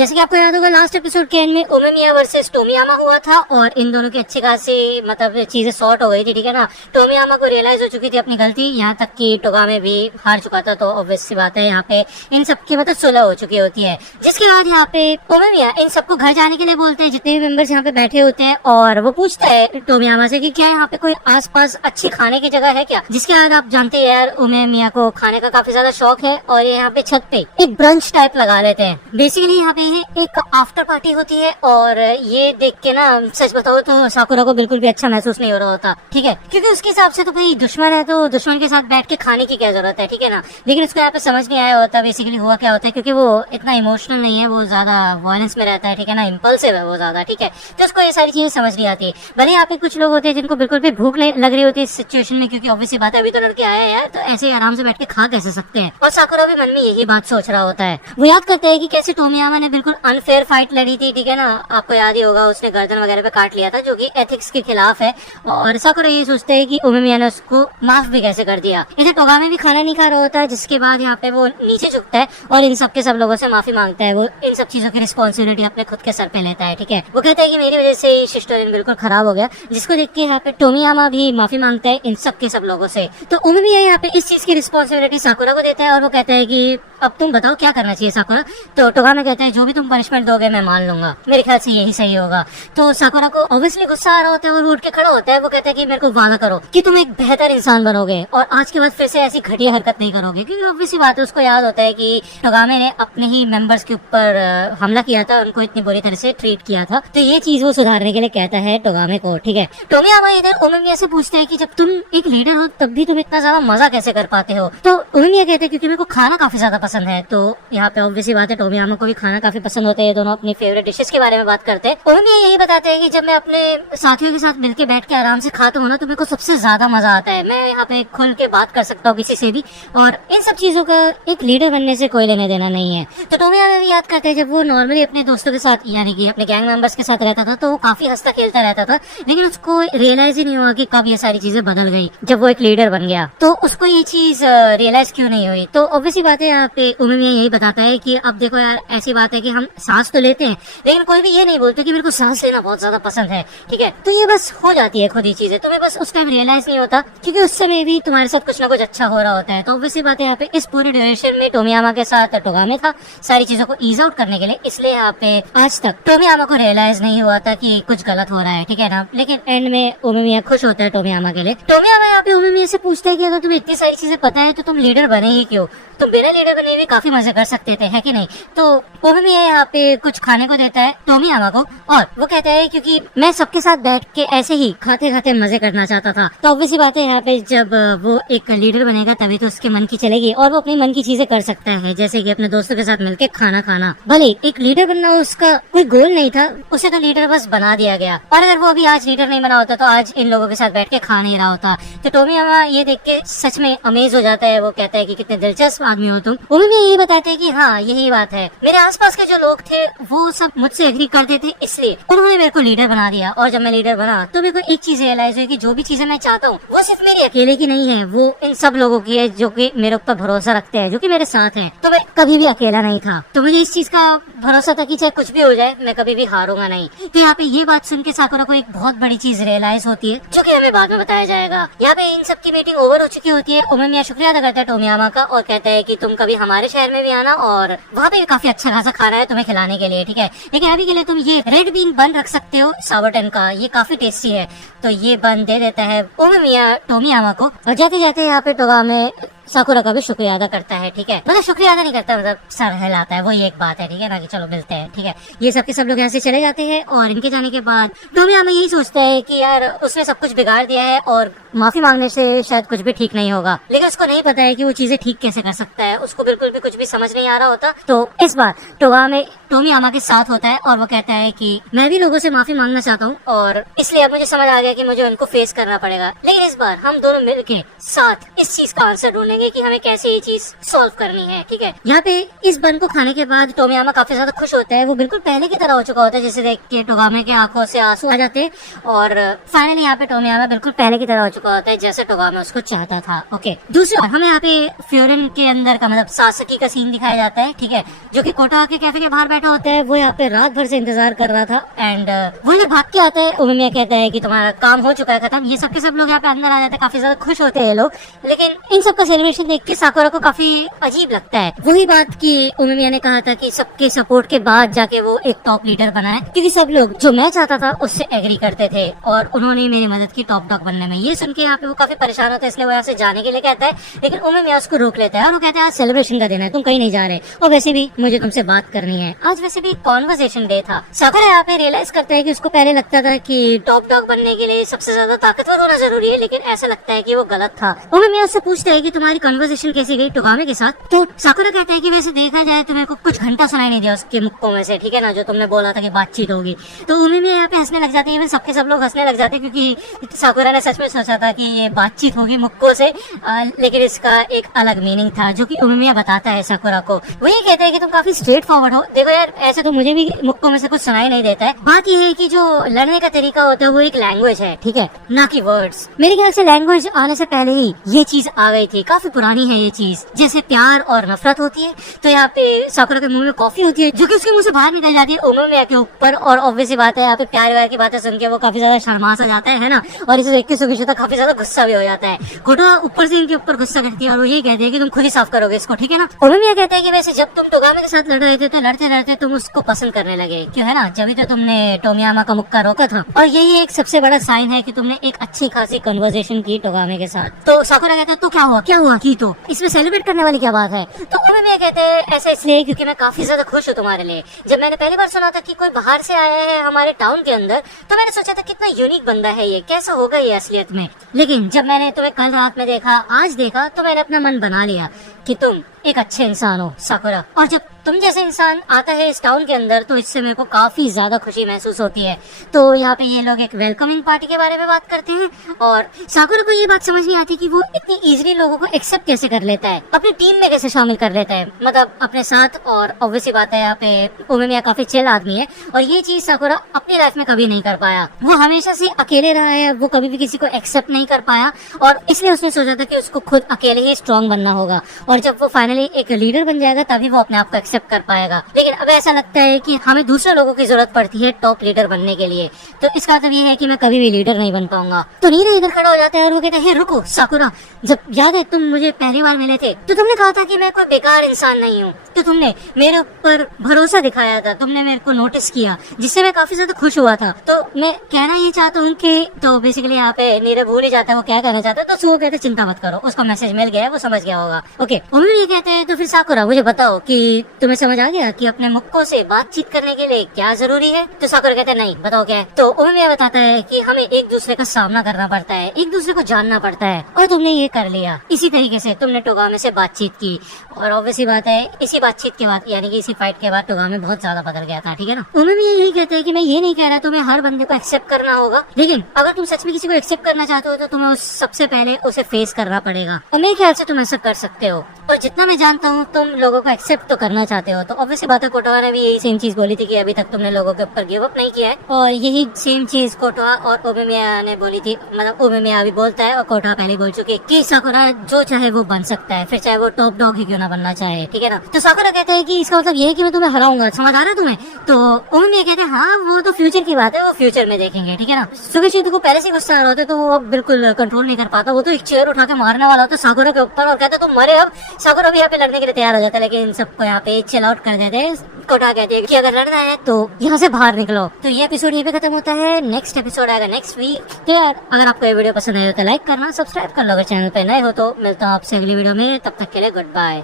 जैसे कि आपको याद होगा लास्ट एपिसोड के एंड में ओमेमिया वर्सेस टोमियामा हुआ था और इन दोनों की अच्छी खासी मतलब चीजें सॉर्ट हो गई थी, ठीक है ना। टोमियामा को रियलाइज हो चुकी थी अपनी गलती, यहाँ तक कि टोगामे भी हार चुका था, तो ऑब्वियस सी बात है यहाँ पे इन सबकी मतलब सुलह हो चुकी होती है। जिसके बाद यहाँ पे ओमेमिया इन सबको घर जाने के लिए बोलते हैं, जितने भी मेंबर्स यहाँ पे बैठे होते हैं, और वो पूछता है टोमियामा से कि क्या यहाँ पे कोई आसपास अच्छी खाने की जगह है क्या। जिसके बाद आप जानते हैं यार ओमेमिया को खाने का काफी ज्यादा शौक है और ये यहाँ पे छत पे एक ब्रंच टाइप लगा लेते हैं। बेसिकली यहाँ पे एक आफ्टर पार्टी होती है और ये देख के ना सच बताओ तो साकुरा को बिल्कुल भी अच्छा महसूस नहीं हो रहा होता, ठीक है, क्योंकि उसके हिसाब से तो भाई दुश्मन है तो दुश्मन के साथ बैठ के खाने की क्या जरूरत है, ठीक है ना। लेकिन उसको यहाँ पे समझ नहीं आया होता बेसिकली हुआ क्या होता है, क्योंकि वो इतना इमोशनल नहीं है, वो ज्यादा वायलेंस में रहता है, ठीक है ना, इम्पल्सिव है वो ज्यादा, ठीक है। तो उसको ये सारी चीजें समझ नहीं आती। भले यहाँ पे कुछ लोग होते हैं जिनको बिल्कुल भी भूख नहीं लग रही होती इस सिचुएशन में, क्योंकि ऑब्वियसली बात है अभी तो लड़के आए हैं यार, तो ऐसे आराम से बैठ के खा कैसे सकते हैं। और साकुरा भी मन में यही बात सोच रहा होता है। वो याद करते हैं कि कैसे टोमियामा ने बिल्कुल अनफेयर फाइट लड़ी थी, ठीक है ना, आपको याद ही होगा, उसने गर्दन वगैरह पे काट लिया था जो कि एथिक्स के खिलाफ है। और साकुरा ये सोचते हैं कि ओमेमिया ने उसको माफ भी कैसे कर दिया। इधर टोगामे भी खाना नहीं खा रहा होता है, जिसके बाद यहाँ पे वो नीचे झुकता है और इन सब के सब लोगों से माफी मांगता है। वो इन सब चीजों की रिस्पॉन्सिबिलिटी अपने खुद के सर पे लेता है, ठीक है। वो कहता है कि मेरी वजह से शिस्टोरियन बिल्कुल खराब हो गया, जिसको देख के यहाँ पे टोमियामा भी माफी मांगता है इन सब के सब लोगों से। तो ओमेमिया यहाँ पे इस चीज की रिस्पॉन्सिबिलिटी साकुरा को देता है और वो कहता है कि अब तुम बताओ क्या करना चाहिए साकुरा। तो टोगामे कहता है जो भी तुम पनिशमेंट दोगे मैं मान लूंगा, मेरे ख्याल से यही सही होगा। तो साकुरा को ऑब्वियसली गुस्सा आ रहा होता है, वो उठ के खड़ा होता है। वो कहता है कि मेरे को वादा करो कि तुम एक बेहतर इंसान बनोगे और आज के बाद फिर से ऐसी घटिया हरकत नहीं करोगे, क्योंकि ऑब्वियसली बात है उसको याद होता है कि टोगामे ने अपने ही मेंबर्स के ऊपर हमला किया था, उनको इतनी बुरी तरह से ट्रीट किया था। तो ये चीज वो सुधारने के लिए कहता है टोगामे को, ठीक है। टोमियामा इधर ओमेमिया से पूछते हैं कि जब तुम एक लीडर हो तब भी तुम इतना ज्यादा मजा कैसे कर पाते हो। तो ओमेमिया कहते हैं क्योंकि मेरे को खाना काफी ज्यादा पसंद है। तो यहाँ पे ऑब्वियसली बात है टोमियामा को भी खाना काफी पसंद होता है, ये दोनों अपनी फेवरेट डिशेस के बारे में बात करते हैं। ओमेमिया यही बताते हैं कि जब मैं अपने साथियों के साथ मिलकर बैठ के आराम से खाता हूँ ना तो मेरे को सबसे ज्यादा मजा आता है, मैं यहाँ पे खुल के बात कर सकता हूँ किसी से भी, और इन सब चीजों का एक लीडर बनने से कोई लेने देना नहीं है। तो टोमियामा भी याद करते हैं जब वो नॉर्मली अपने दोस्तों के साथ यानी कि अपने गैंग मेंबर्स के साथ रहता था तो वो काफी हंसता खेलता रहता था, लेकिन उसको रियलाइज ही नहीं हुआ कि कब ये सारी चीजें बदल गई जब वो एक लीडर बन गया। तो उसको ये चीज रियलाइज क्यों नहीं हुई। तो ऑब्वियसली बात है यहाँ पे ओमेमिया यही बताता है कि अब देखो यार ऐसी बात है कि हम सांस तो लेते हैं लेकिन कोई भी ये नहीं बोलते कि मेरे को सांस लेना बहुत ज्यादा पसंद है, ठीक है। तो ये बस हो जाती है खुद ही चीजें, तुम्हें बस उस टाइम रियलाइज नहीं होता क्योंकि उस समय भी तुम्हारे साथ कुछ ना कुछ अच्छा हो रहा होता है। तो ऑब्वियसली बात है यहाँ पे इस पूरे ड्यूरेशन में टोमियामा के साथ टोगामे था सारी चीजों को ईज आउट करने के लिए, इसलिए यहाँ पे आज तक टोमियामा को रियलाइज नहीं हुआ था कि कुछ गलत हो रहा है, ठीक है ना। लेकिन एंड में ओमेमिया खुश होता है टोमियामा के लिए। टोमियामा यहाँ पे ओमेमिया से पूछता है कि अगर तुम्हें इतनी सारी चीजें पता है तो तुम लीडर बने ही क्यों, तुम बिना लीडर बने भी काफी मजे कर सकते थे, है कि नहीं। तो ओमेमिया यहाँ पे कुछ खाने को देता है टोमियामा को और वो कहता है क्योंकि मैं सबके साथ बैठ के ऐसे ही खाते खाते मजे करना चाहता था। तो ऑब्वियसली बात है यहाँ पे जब वो एक लीडर बनेगा तभी तो उसके मन की चलेगी और वो अपनी मन की चीजें कर सकता है, जैसे कि अपने दोस्तों के साथ मिलकर खाना खाना। भले एक लीडर बनना उसका कोई गोल नहीं था, उसे तो लीडर बस बना दिया गया, और अगर वो अभी आज लीडर नहीं बना होता तो आज इन लोगों के साथ बैठ के खा नहीं रहा होता। तो टोमियामा ये देख के सच में अमेज हो जाता है, वो कहता है कि कितने दिलचस्प आदमी हो तुम। ओमेमिया यही बताते हैं कि हाँ यही बात है, मेरे आसपास के जो लोग थे वो सब मुझसे एग्री करते थे इसलिए उन्होंने मेरे को लीडर बना दिया, और जब मैं लीडर बना तो मेरे को एक चीज रियलाइज हुई कि जो भी चीजें मैं चाहता हूँ वो सिर्फ मेरी अकेले की नहीं है, वो इन सब लोगों की है जो कि मेरे ऊपर भरोसा रखते हैं, जो कि मेरे साथ हैं। तो मैं कभी भी अकेला नहीं था, तो मुझे इस चीज का भरोसा था कि चाहे कुछ भी हो जाए मैं कभी भी हारूंगा नहीं। तो यहाँ पे ये बात सुन के साकुरा को एक बहुत बड़ी चीज रियलाइज होती है जो कि हमें बाद में बताया जाएगा। यहाँ पे इन सब की मीटिंग ओवर हो चुकी होती है। ओमेमिया शुक्रिया अदा करता है टोमियामा का और कहता है कि तुम कभी हमारे शहर में भी आना और वहाँ पे भी काफी अच्छा खासा खाना है तुम्हें खिलाने के लिए, ठीक है। लेकिन अभी के लिए तुम ये रेड बीन बन रख सकते हो सावरटन का, ये काफी टेस्टी है। तो ये बन दे देता है ओमेमिया टोमियामा को, और जाते जाते यहाँ पे टोगामे साकुरा का भी शुक्रिया अदा करता है, ठीक है। मतलब शुक्रिया अदा नहीं करता, मतलब सर हिलाता है, वो ये एक बात है, ठीक है ना, कि चलो मिलते हैं, ठीक है। ये सब के सब लोग यहाँ से चले जाते हैं और इनके जाने के बाद टोमियामा यही सोचता है कि यार उसने सब कुछ बिगाड़ दिया है और माफी मांगने से शायद कुछ भी ठीक नहीं होगा, लेकिन उसको नहीं पता है कि वो चीजें ठीक कैसे कर सकता है, उसको बिल्कुल भी कुछ भी समझ नहीं आ रहा होता। तो इस बार टोगामे टोमियामा के साथ होता है और वो कहता है कि मैं भी लोगों से माफी मांगना चाहता हूँ और इसलिए अब मुझे समझ आ गया कि मुझे उनको फेस करना पड़ेगा, लेकिन इस बार हम दोनों मिलके साथ इस चीज का आंसर ढूंढेंगे जाएंगे कि हमें कैसे ये चीज सॉल्व करनी है। ठीक है, यहाँ पे इस बन को खाने के बाद टोमियामा काफी ज्यादा खुश होता है। वो बिल्कुल पहले की तरह हो चुका होता है, जिसे देख के टोगामे के आंखों से आंसू आ जाते हैं और फाइनली यहाँ पे टोमियामा बिल्कुल पहले की तरह हो चुका होता है जैसे टोगामे उसको चाहता था। ओके, दूसरी बात हमें यहाँ पे फ्योरिन के अंदर का मतलब सासकी का सीन दिखाया जाता है। ठीक है, जो कि कोटा के कैफे के बाहर बैठा होता है। वो यहाँ पे रात भर से इंतजार कर रहा था एंड वो लोग भाग के आते हैं। उमिमिया कहता है कि तुम्हारा काम हो चुका है खत्म। ये सबके सब लोग यहाँ पे अंदर आ जाते हैं, काफी ज्यादा खुश होते हैं ये लोग। लेकिन इन सबका सेलिब्रेशन देख के साकुरा को काफी अजीब लगता है। वही बात की उमिमिया ने कहा था कि सबके सपोर्ट के बाद जाके वो एक टॉप लीडर बना है, क्योंकि सब लोग जो मैं चाहता था उससे एग्री करते थे और उन्होंने मेरी मदद की टॉप डॉग बनने में। ये सुन के यहाँ पे वो काफी परेशान होता है, इसलिए वो यहाँ से जाने के लिए कहता है। लेकिन उमिमिया उसको रोक लेता है और वो कहता है आज सेलिब्रेशन का दिन है, तुम कहीं नहीं जा रहे, और वैसे भी मुझे तुमसे बात करनी है। आज वैसे भी कॉन्वर्सेशन डे था। साकुरा यहाँ पे रियलाइज करता है कि उसको पहले लगता था कि टॉप डॉग बनने के लिए सबसे ज्यादा ताकतवर होना जरूरी है, लेकिन ऐसा लगता है कि वो गलत था। उमिमिया उससे पूछता है कि तुम्हारी कन्वर्सेशन कैसी गई टोगामे के साथ। तो साकुरा कहता है कि वैसे देखा जाए तो मेरे को कुछ घंटा सुनाई नहीं दिया उसके मुक्कों में से, ठीक है ना, जो तुमने बोला था कि बातचीत होगी। तो उमिमिया यहाँ पे हंसने लग जाते हैं, सबके सब लोग हंसने लग जाते हैं, क्योंकि साकुरा ने सच में सोचा था कि ये बातचीत होगी मुक्कों से, लेकिन इसका एक अलग मीनिंग था जो कि उमिमिया बताता है साकुरा को। वही कहते हैं कि तुम काफी स्ट्रेट फॉरवर्ड हो। देखो यार, ऐसे तो मुझे भी मुक्कों में से कुछ सुनाई नहीं देता है। बात यह है कि जो लड़ने का तरीका होता है वो एक लैंग्वेज है, ठीक है, ना कि वर्ड्स। मेरे ख्याल से लैंग्वेज आने से पहले ही ये चीज आ गई थी। काफी पुरानी है ये चीज। जैसे प्यार और नफरत होती है, तो यहाँ पे साकुरा के मुंह में कॉफी होती है जो कि उसके मुंह से बाहर निकल जाती है उमिमिया के ऊपर। और ऑब्वियसली बात है, यहाँ पे प्यार व्यार की बातें सुन के वो काफी ज्यादा शर्मा सा जाता है ना, और इसे देख के सुगिशिता काफी ज्यादा गुस्सा भी हो जाता है। कोटा ऊपर से इनके ऊपर गुस्सा करती है और वो ये कहती है कि तुम खुद ही साफ करोगे इसको, ठीक है ना। उमिमिया कहते हैं कि वैसे जब तुम टोगामे के साथ लड़ रहे थे तो लड़ते लड़ते तुम उसको पसंद करने लगे, क्यों है ना, जब तो तुमने टोमियामा का मुक्का रोका था, और यही एक सबसे बड़ा साइन है कि तुमने एक अच्छी खासी कन्वर्सेशन की टोगामे के साथ। तो साकुरा कहता है तो क्या हुआ की, तो इसमें सेलिब्रेट करने वाली क्या बात है। तो उमिमिया कहते हैं ऐसा इसलिए क्योंकि मैं काफी ज्यादा खुश हूँ तुम्हारे लिए। जब मैंने पहली बार सुना था कि कोई बाहर से आया है हमारे टाउन के अंदर, तो मैंने सोचा था कितना यूनिक बंदा है ये, कैसा होगा ये असलियत में। लेकिन जब मैंने तुम्हें कल रात में देखा, आज देखा, तो मैंने अपना मन बना लिया कि तुम एक अच्छे इंसान हो साकुरा। और जब तुम जैसे इंसान आता है इस टाउन के अंदर तो इससे मेरे को काफी ज्यादा खुशी महसूस होती है। तो यहाँ पे ये लोग एक वेलकमिंग पार्टी के बारे में बात करते हैं और साकुरा को ये बात समझ नहीं आती कि वो इतनी इजीली लोगों को एक्सेप्ट कैसे कर लेता है, अपनी टीम में कैसे शामिल कर लेता है, मतलब अपने साथ। और ऑब्वियसली बात है यहाँ पे उमिमिया काफी चिल आदमी है और ये चीज साकुरा अपनी लाइफ में कभी नहीं कर पाया। वो हमेशा से अकेले रहा है, वो कभी भी किसी को एक्सेप्ट नहीं कर पाया और इसलिए उसने सोचा था कि उसको खुद अकेले ही स्ट्रॉन्ग बनना होगा और जब वो फाइनली एक लीडर बन जाएगा तभी वो अपने आप को एक्सेप्ट कर पाएगा। लेकिन अब ऐसा लगता है कि हमें दूसरे लोगों की जरूरत पड़ती है टॉप लीडर बनने के लिए। तो इसका मतलब ये है कि मैं कभी भी लीडर नहीं बन पाऊंगा। तो नीरे इधर खड़ा हो जाता है और वो कहता है रुको साकुरा, जब याद है तुम मुझे पहली बार मिले थे तो तुमने कहा था कि मैं कोई बेकार इंसान नहीं हूँ, तो तुमने मेरे ऊपर भरोसा दिखाया था, तुमने मेरे को नोटिस किया, जिससे मैं काफी ज्यादा खुश हुआ था। तो मैं कहना ये चाहता हूँ कि तो बेसिकली यहाँ पे नीरे भूल ही जाता है वो क्या कहना चाहता है। तो वो कहते चिंता मत करो, उसको मैसेज मिल गया है, वो समझ गया होगा। ओके, उन्होंने ये कहते हैं तो फिर साकुरा मुझे बताओ कि तुम्हें समझ आ गया कि अपने मुक्कों से बातचीत करने के लिए क्या जरूरी है। तो साकुरा कहते हैं नहीं, बताओ क्या है। तो उमिमिया बताता है कि हमें एक दूसरे का सामना करना पड़ता है, एक दूसरे को जानना पड़ता है, और तुमने ये कर लिया। इसी तरीके से तुमने टोगामे से बातचीत की और ऑब्वियसली बात है इसी बातचीत के बाद यानी कि इसी फाइट के बाद टोगामे बहुत ज्यादा बदल गया था, ठीक है ना। उमिमिया यही कहते हैं कि मैं ये नहीं कह रहा तुम्हें हर बंदे को एक्सेप्ट करना होगा, लेकिन अगर तुम सच में किसी को एक्सेप्ट करना चाहते हो तो तुम्हें सबसे पहले उसे फेस करना पड़ेगा और मेरे ख्याल से तुम ऐसा कर सकते हो। और जितना मैं जानता हूँ तुम लोगों को एक्सेप्ट तो करना चाहते हो। तो ऑब्वियसली बात है कोटवा ने भी यही सेम चीज बोली थी कि अभी तक तुमने लोगों के ऊपर गिव अप नहीं किया है, और यही सेम चीज कोटवा और उमिमिया ने बोली थी। मतलब उमिमिया अभी बोलता है और कोटवा पहले बोल चुकी है कि साकुरा जो चाहे वो बन सकता है, फिर चाहे वो टॉप डॉग ही क्यों ना बनना चाहे, ठीक है ना। तो साकुरा कहते हैं कि इसका मतलब ये है कि मैं तुम्हें हराऊंगा, समझ आ रहा है तुम्हें। तो उमिमिया कहते हैं हाँ वो तो फ्यूचर की बात है, वो फ्यूचर में देखेंगे, ठीक है ना। सुगिशिता को पहले से गुस्सा आ रहा होता है तो वो बिल्कुल कंट्रोल नहीं कर पाता, वो तो एक चेयर उठा के मारने वाला होता है साकुरा के ऊपर और कहता तुम मरे। अब साकुरा भी यहाँ पे लड़ने के लिए तैयार हो जाता है, लेकिन इन सबको यहाँ पे चिल आउट कर देते हैं। कोटा कहती है कि अगर लड़ना है तो यहाँ से बाहर निकलो। तो ये एपिसोड यहीं पे खत्म होता है। नेक्स्ट एपिसोड आएगा नेक्स्ट वीक। तो यार अगर आपको ये वीडियो पसंद आए तो लाइक करना, सब्सक्राइब कर लो अगर चैनल पे नए हो तो। मिलता हूँ आपसे अगली वीडियो में, तब तक के लिए गुड बाय।